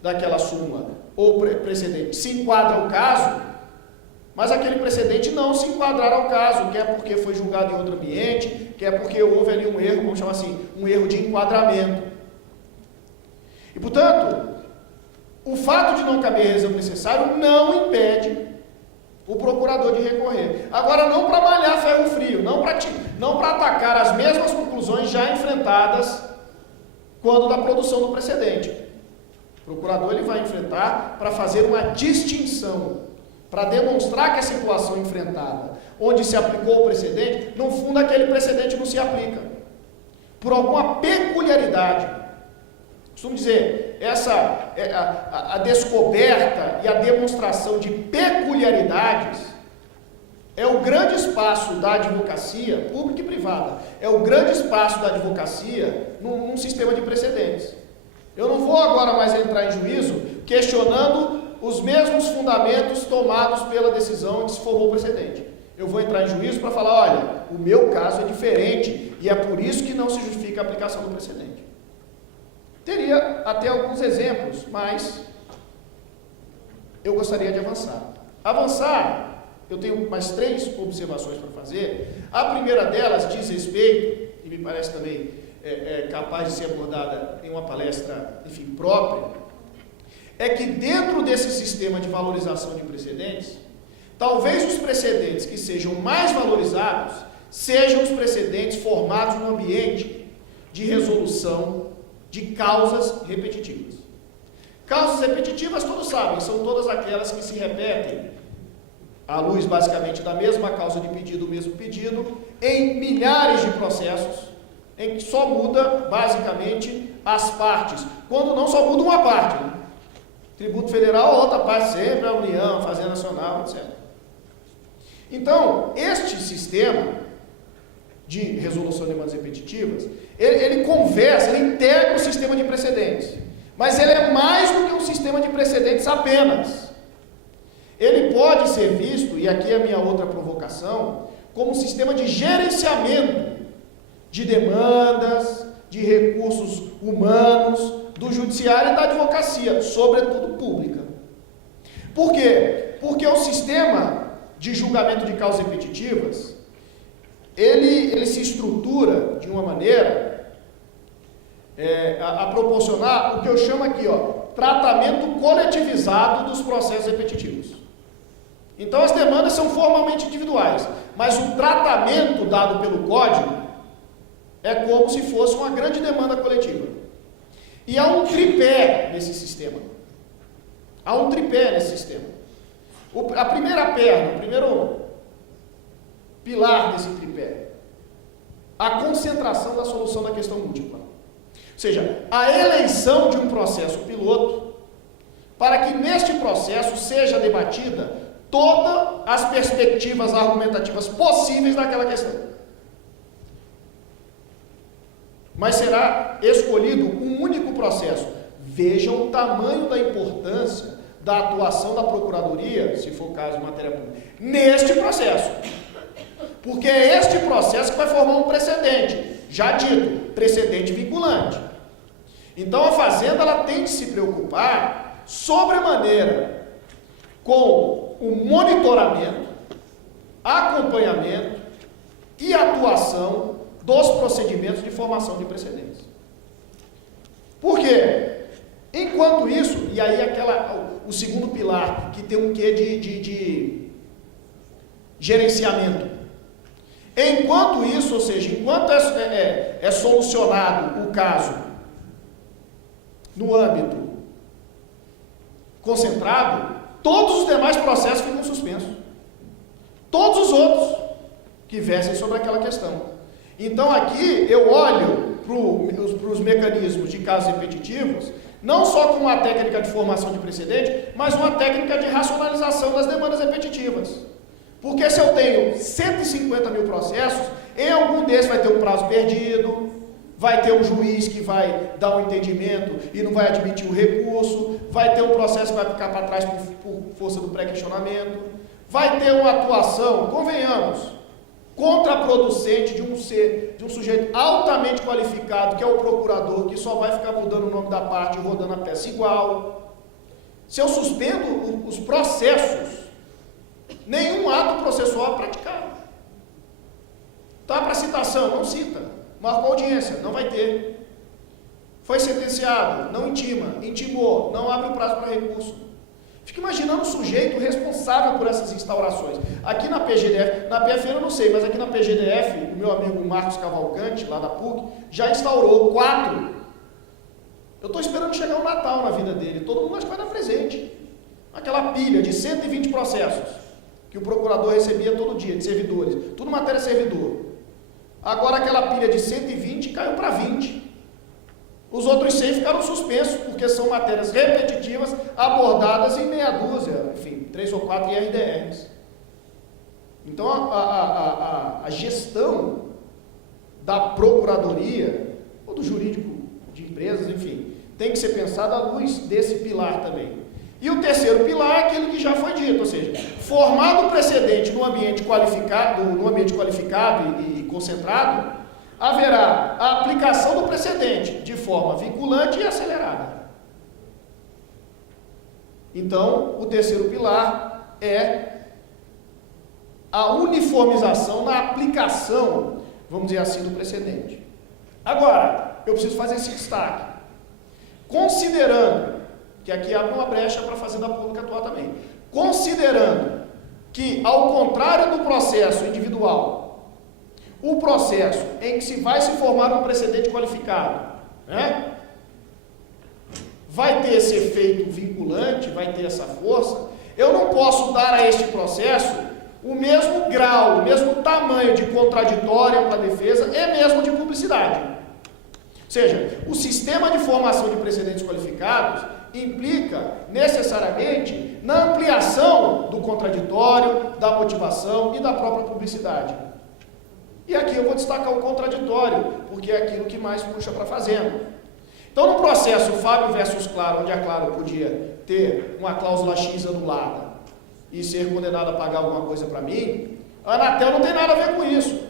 daquela súmula ou precedente, se enquadra o caso, mas aquele precedente não se enquadrar ao caso, quer porque foi julgado em outro ambiente, quer porque houve ali um erro, vamos chamar assim, um erro de enquadramento. E, portanto, o fato de não caber reexame necessário não impede o procurador de recorrer. Agora, não para malhar ferro frio, não para atacar as mesmas conclusões já enfrentadas quando da produção do precedente. O procurador ele vai enfrentar para fazer uma distinção, para demonstrar que a situação enfrentada, onde se aplicou o precedente, no fundo aquele precedente não se aplica, por alguma peculiaridade. Costumo dizer, a descoberta e a demonstração de peculiaridades é o grande espaço da advocacia, pública e privada, é o grande espaço da advocacia num sistema de precedentes. Eu não vou agora mais entrar em juízo questionando os mesmos fundamentos tomados pela decisão que se formou o precedente. Eu vou entrar em juízo para falar, olha, o meu caso é diferente e é por isso que não se justifica a aplicação do precedente. Teria até alguns exemplos, mas eu gostaria de avançar. Eu tenho mais 3 observações para fazer. A primeira delas diz respeito, e me parece também capaz de ser abordada em uma palestra, enfim, própria, é que dentro desse sistema de valorização de precedentes, talvez os precedentes que sejam mais valorizados sejam os precedentes formados no ambiente de resolução de causas repetitivas. Causas repetitivas, todos sabem, são todas aquelas que se repetem, à luz basicamente da mesma causa de pedido, o mesmo pedido, em milhares de processos, em que só muda basicamente as partes, quando não só muda uma parte, né? Tributo Federal, outra parte sempre, a União, a Fazenda Nacional, etc. Então, este sistema de resolução de demandas repetitivas, ele conversa, ele integra o sistema de precedentes, mas ele é mais do que um sistema de precedentes apenas. Ele pode ser visto, e aqui é a minha outra provocação, como um sistema de gerenciamento de demandas, de recursos humanos, do judiciário e da advocacia, sobretudo pública. Por quê? Porque o sistema de julgamento de causas repetitivas, ele se estrutura de uma maneira a proporcionar o que eu chamo aqui, tratamento coletivizado dos processos repetitivos. Então as demandas são formalmente individuais, mas o tratamento dado pelo Código é como se fosse uma grande demanda coletiva. E há um tripé nesse sistema. A primeira perna, o primeiro pilar desse tripé, a concentração da solução da questão múltipla. Ou seja, a eleição de um processo piloto para que neste processo seja debatida todas as perspectivas argumentativas possíveis daquela questão. Mas será escolhido um único processo. Vejam o tamanho da importância da atuação da Procuradoria, se for o caso de matéria pública, neste processo. Porque é este processo que vai formar um precedente, já dito, precedente vinculante. Então a Fazenda ela tem que se preocupar sobremaneira com o monitoramento, acompanhamento e atuação dos procedimentos de formação de precedentes. Por quê? Enquanto isso, e aí o segundo pilar, que tem um quê de gerenciamento. Enquanto isso, ou seja, enquanto é solucionado o caso no âmbito concentrado, todos os demais processos ficam suspensos. Todos os outros que versem sobre aquela questão. Então aqui eu olho para os mecanismos de casos repetitivos, não só com uma técnica de formação de precedente, mas uma técnica de racionalização das demandas repetitivas. Porque se eu tenho 150 mil processos, em algum desses vai ter um prazo perdido, vai ter um juiz que vai dar um entendimento e não vai admitir o recurso, vai ter um processo que vai ficar para trás por força do pré-questionamento, vai ter uma atuação, convenhamos, contraproducente de um sujeito altamente qualificado, que é o procurador, que só vai ficar mudando o nome da parte e rodando a peça igual. Se eu suspendo os processos, nenhum ato processual é praticado. Tá para citação, não cita. Marcou audiência, não vai ter. Foi sentenciado, não intima. Intimou, não abre o prazo para recurso. Fica imaginando o sujeito responsável por essas instaurações. Aqui na PGDF, na PFN eu não sei, mas aqui na PGDF, o meu amigo Marcos Cavalcante, lá da PUC, já instaurou 4. Eu estou esperando chegar o Natal na vida dele. Todo mundo acho que vai dar presente. Aquela pilha de 120 processos que o procurador recebia todo dia, de servidores. Tudo matéria servidor. Agora aquela pilha de 120 caiu para 20. Os outros 100 ficaram suspensos, porque são matérias repetitivas, abordadas em meia dúzia, enfim, 3 ou 4 IRDRs. Então, a gestão da procuradoria, ou do jurídico de empresas, enfim, tem que ser pensada à luz desse pilar também. E o terceiro pilar é aquilo que já foi dito, ou seja, formado o precedente no ambiente qualificado e concentrado, haverá a aplicação do precedente de forma vinculante e acelerada. Então, o terceiro pilar é a uniformização na aplicação, vamos dizer assim, do precedente. Agora, eu preciso fazer esse destaque. Considerando, que aqui abre uma brecha para a Fazenda Pública atuar também, considerando que, ao contrário do processo individual, o processo em que se vai se formar um precedente qualificado, né, vai ter esse efeito vinculante, vai ter essa força, eu não posso dar a este processo o mesmo grau, o mesmo tamanho de contraditória para a defesa e mesmo de publicidade. Ou seja, o sistema de formação de precedentes qualificados implica necessariamente na ampliação do contraditório, da motivação e da própria publicidade. E aqui eu vou destacar o contraditório, porque é aquilo que mais puxa para a fazenda. Então, no processo Fábio versus Claro, onde a Claro podia ter uma cláusula X anulada e ser condenada a pagar alguma coisa para mim, a Anatel não tem nada a ver com isso.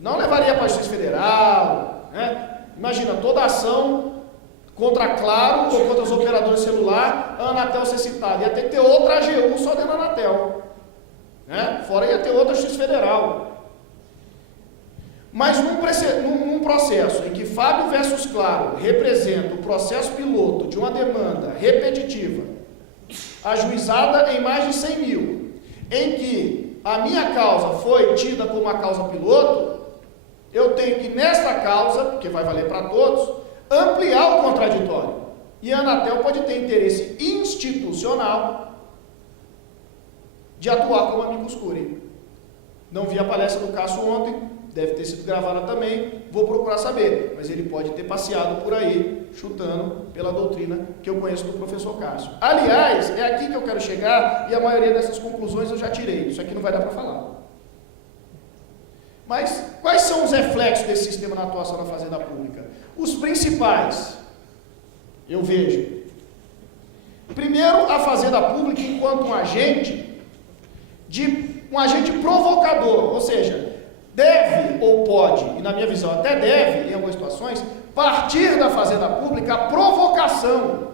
Não levaria para a Justiça Federal, né? Imagina, toda ação contra a Claro ou contra os operadores de celular, a Anatel ser citada. Ia ter que ter outra AGU só dentro da Anatel. Né? Fora ia ter outra Justiça Federal. Mas num processo em que Fábio versus Claro representa o processo piloto de uma demanda repetitiva, ajuizada em mais de 100 mil, em que a minha causa foi tida como uma causa piloto, eu tenho que, nesta causa, que vai valer para todos, ampliar o contraditório. E a Anatel pode ter interesse institucional de atuar como amicus curiae. Não vi a palestra do Cássio ontem, deve ter sido gravada também, vou procurar saber, mas ele pode ter passeado por aí, chutando pela doutrina que eu conheço do professor Cássio. Aliás, é aqui que eu quero chegar, e a maioria dessas conclusões eu já tirei, isso aqui não vai dar para falar. Mas quais são os reflexos desse sistema na atuação da Fazenda Pública? Os principais, eu vejo. Primeiro, a Fazenda Pública enquanto um agente provocador, ou seja, deve ou pode, e na minha visão até deve, em algumas situações, partir da Fazenda Pública a provocação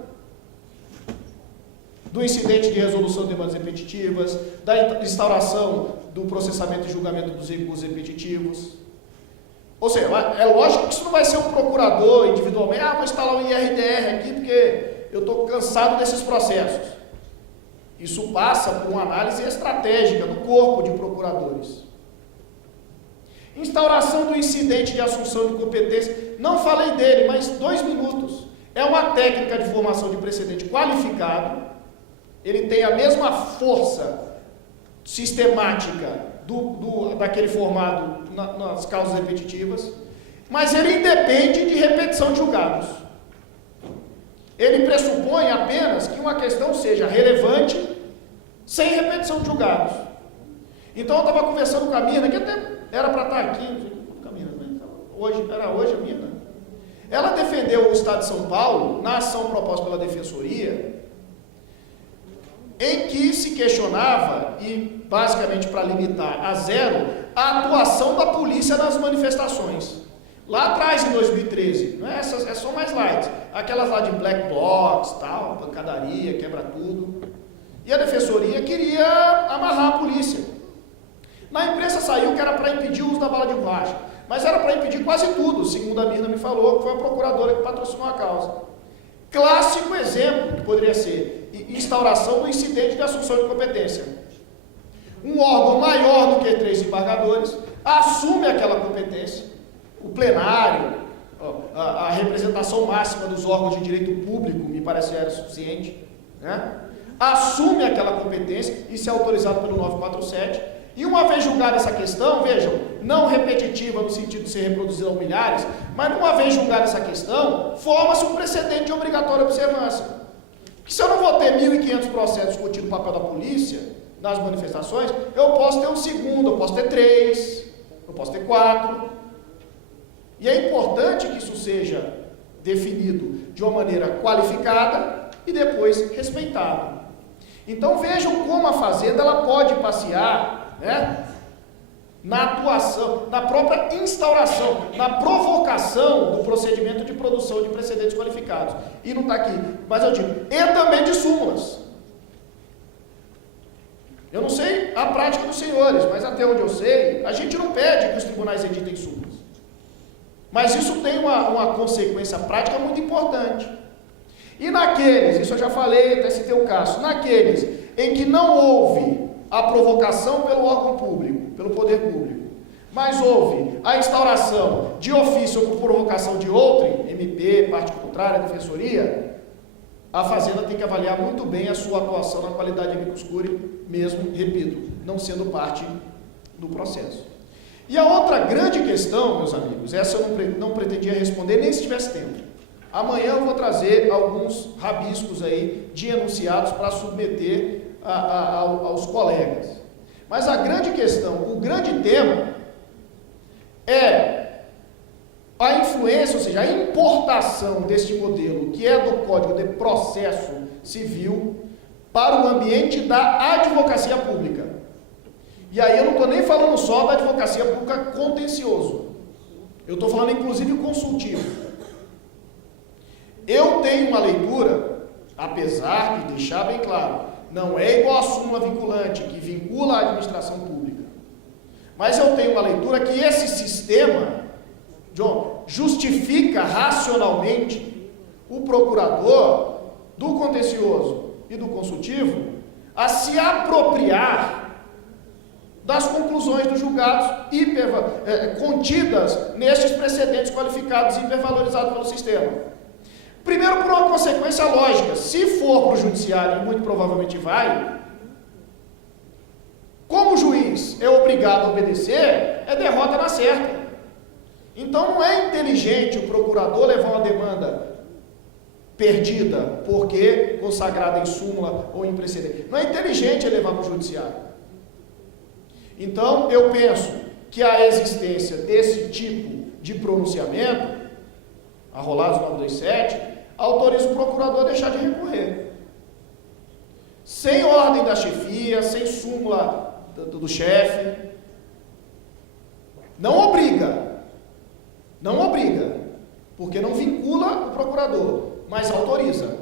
do incidente de resolução de demandas repetitivas, da instauração do processamento e julgamento dos recursos repetitivos. Ou seja, é lógico que isso não vai ser um procurador individualmente, vou instalar um IRDR aqui porque eu estou cansado desses processos. Isso passa por uma análise estratégica do corpo de procuradores. Instauração do incidente de assunção de competência. Não falei dele, mas 2 minutos. É uma técnica de formação de precedente qualificado. Ele tem a mesma força sistemática daquele formado nas causas repetitivas, mas ele independe de repetição de julgados. Ele pressupõe apenas que uma questão seja relevante sem repetição de julgados. Então eu estava conversando com a Mirna, que até era para estar aqui, era hoje a Mirna. Ela defendeu o Estado de São Paulo na ação proposta pela Defensoria, em que se questionava, e basicamente para limitar a zero, a atuação da polícia nas manifestações. Lá atrás, em 2013, não é essas, é só mais light, aquelas lá de black blocs, tal, pancadaria, quebra tudo. E a Defensoria queria amarrar a polícia. Na imprensa saiu que era para impedir o uso da bala de borracha, mas era para impedir quase tudo, segundo a Mirna me falou, que foi a procuradora que patrocinou a causa. Clássico exemplo que poderia ser instauração do incidente de assunção de competência. Um órgão maior do que 3 embargadores assume aquela competência, o plenário, a representação máxima dos órgãos de direito público, me parece era suficiente, né? Assume aquela competência, isso é autorizado pelo 947, e uma vez julgada essa questão, vejam, não repetitiva no sentido de ser reproduzida aos milhares, mas uma vez julgada essa questão, forma-se um precedente de obrigatória observância. Que se eu não vou ter 1.500 processos discutindo o papel da polícia nas manifestações, eu posso ter um segundo, eu posso ter 3, eu posso ter 4. E é importante que isso seja definido de uma maneira qualificada e depois respeitado. Então vejam como a Fazenda ela pode passear, né, na atuação, na própria instauração, na provocação do procedimento de produção de precedentes qualificados. E não está aqui, mas eu digo, e também de súmulas. Eu não sei a prática dos senhores, mas até onde eu sei, a gente não pede que os tribunais editem súmulas. Mas isso tem uma consequência prática muito importante. E naqueles, isso eu já falei, até citei o caso, naqueles em que não houve a provocação pelo órgão público, pelo poder público, mas houve a instauração de ofício ou por provocação de outrem, MP, parte contrária, defensoria, a Fazenda tem que avaliar muito bem a sua atuação na qualidade de amicus curiae, mesmo, repito, não sendo parte do processo. E a outra grande questão, meus amigos, essa eu não pretendia responder nem se tivesse tempo. Amanhã eu vou trazer alguns rabiscos aí de enunciados para submeter aos colegas. Mas a grande questão, o grande tema é a influência, ou seja, a importação deste modelo, que é do Código de Processo Civil, para o ambiente da advocacia pública. E aí eu não estou nem falando só da advocacia pública contencioso. Eu estou falando inclusive consultivo. Eu tenho uma leitura, apesar de deixar bem claro, não é igual a súmula vinculante, que vincula a administração pública. Mas eu tenho uma leitura que esse sistema, John, justifica racionalmente o procurador do contencioso e do consultivo a se apropriar das conclusões dos julgados contidas nestes precedentes qualificados e hipervalorizados pelo sistema. Primeiro, por uma consequência lógica, se for para o judiciário, e muito provavelmente vai, como o juiz é obrigado a obedecer, é derrota na certa. Então não é inteligente o procurador levar uma demanda perdida, porque consagrada em súmula ou em precedente. Não é inteligente ele levar para o judiciário. Então eu penso que a existência desse tipo de pronunciamento, arrolados 927, autoriza o procurador a deixar de recorrer. Sem ordem da chefia, sem súmula do chefe. Não obriga, porque não vincula o procurador, mas autoriza.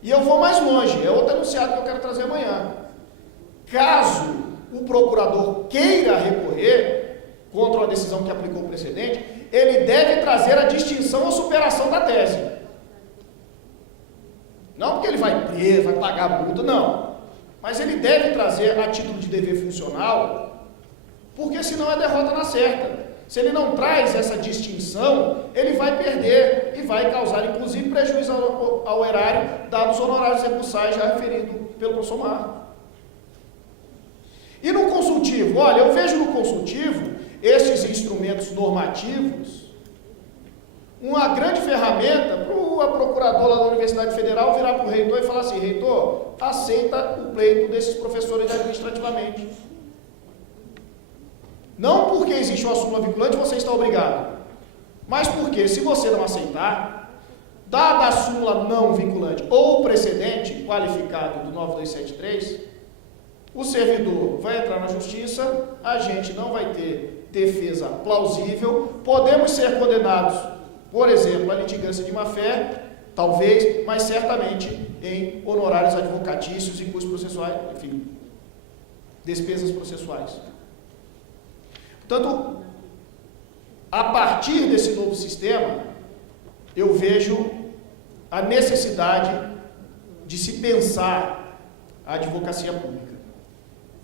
E eu vou mais longe, é outro enunciado que eu quero trazer amanhã. Caso o procurador queira recorrer contra uma decisão que aplicou o precedente, ele deve trazer a distinção ou superação da tese. Não porque ele vai preso, vai pagar multa, não. Mas ele deve trazer a título de dever funcional, porque senão é derrota na certa. Se ele não traz essa distinção, ele vai perder e vai causar, inclusive, prejuízo ao erário, dados os honorários recursais já referido pelo professor Marco. E no consultivo? Olha, eu vejo no consultivo esses instrumentos normativos uma grande ferramenta para a procuradora lá da Universidade Federal virar para o reitor e falar assim: reitor, aceita o pleito desses professores administrativamente. Não porque existe uma súmula vinculante você está obrigado, mas porque, se você não aceitar, dada a súmula não vinculante ou o precedente qualificado do 9273, o servidor vai entrar na justiça, a gente não vai ter defesa plausível, podemos ser condenados, por exemplo, à litigância de má-fé, talvez, mas certamente em honorários advocatícios e custos processuais, enfim, despesas processuais. Portanto, a partir desse novo sistema, eu vejo a necessidade de se pensar a advocacia pública.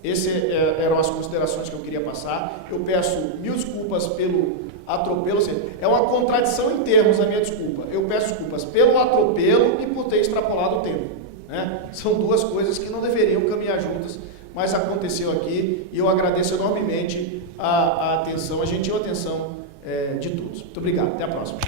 Essas eram as considerações que eu queria passar. Eu peço mil desculpas pelo atropelo, ou seja, é uma contradição em termos a minha desculpa. Eu peço desculpas pelo atropelo e por ter extrapolado o tempo, né? São duas coisas que não deveriam caminhar juntas, mas aconteceu aqui e eu agradeço enormemente a atenção, a gentil atenção de todos. Muito obrigado. Até a próxima.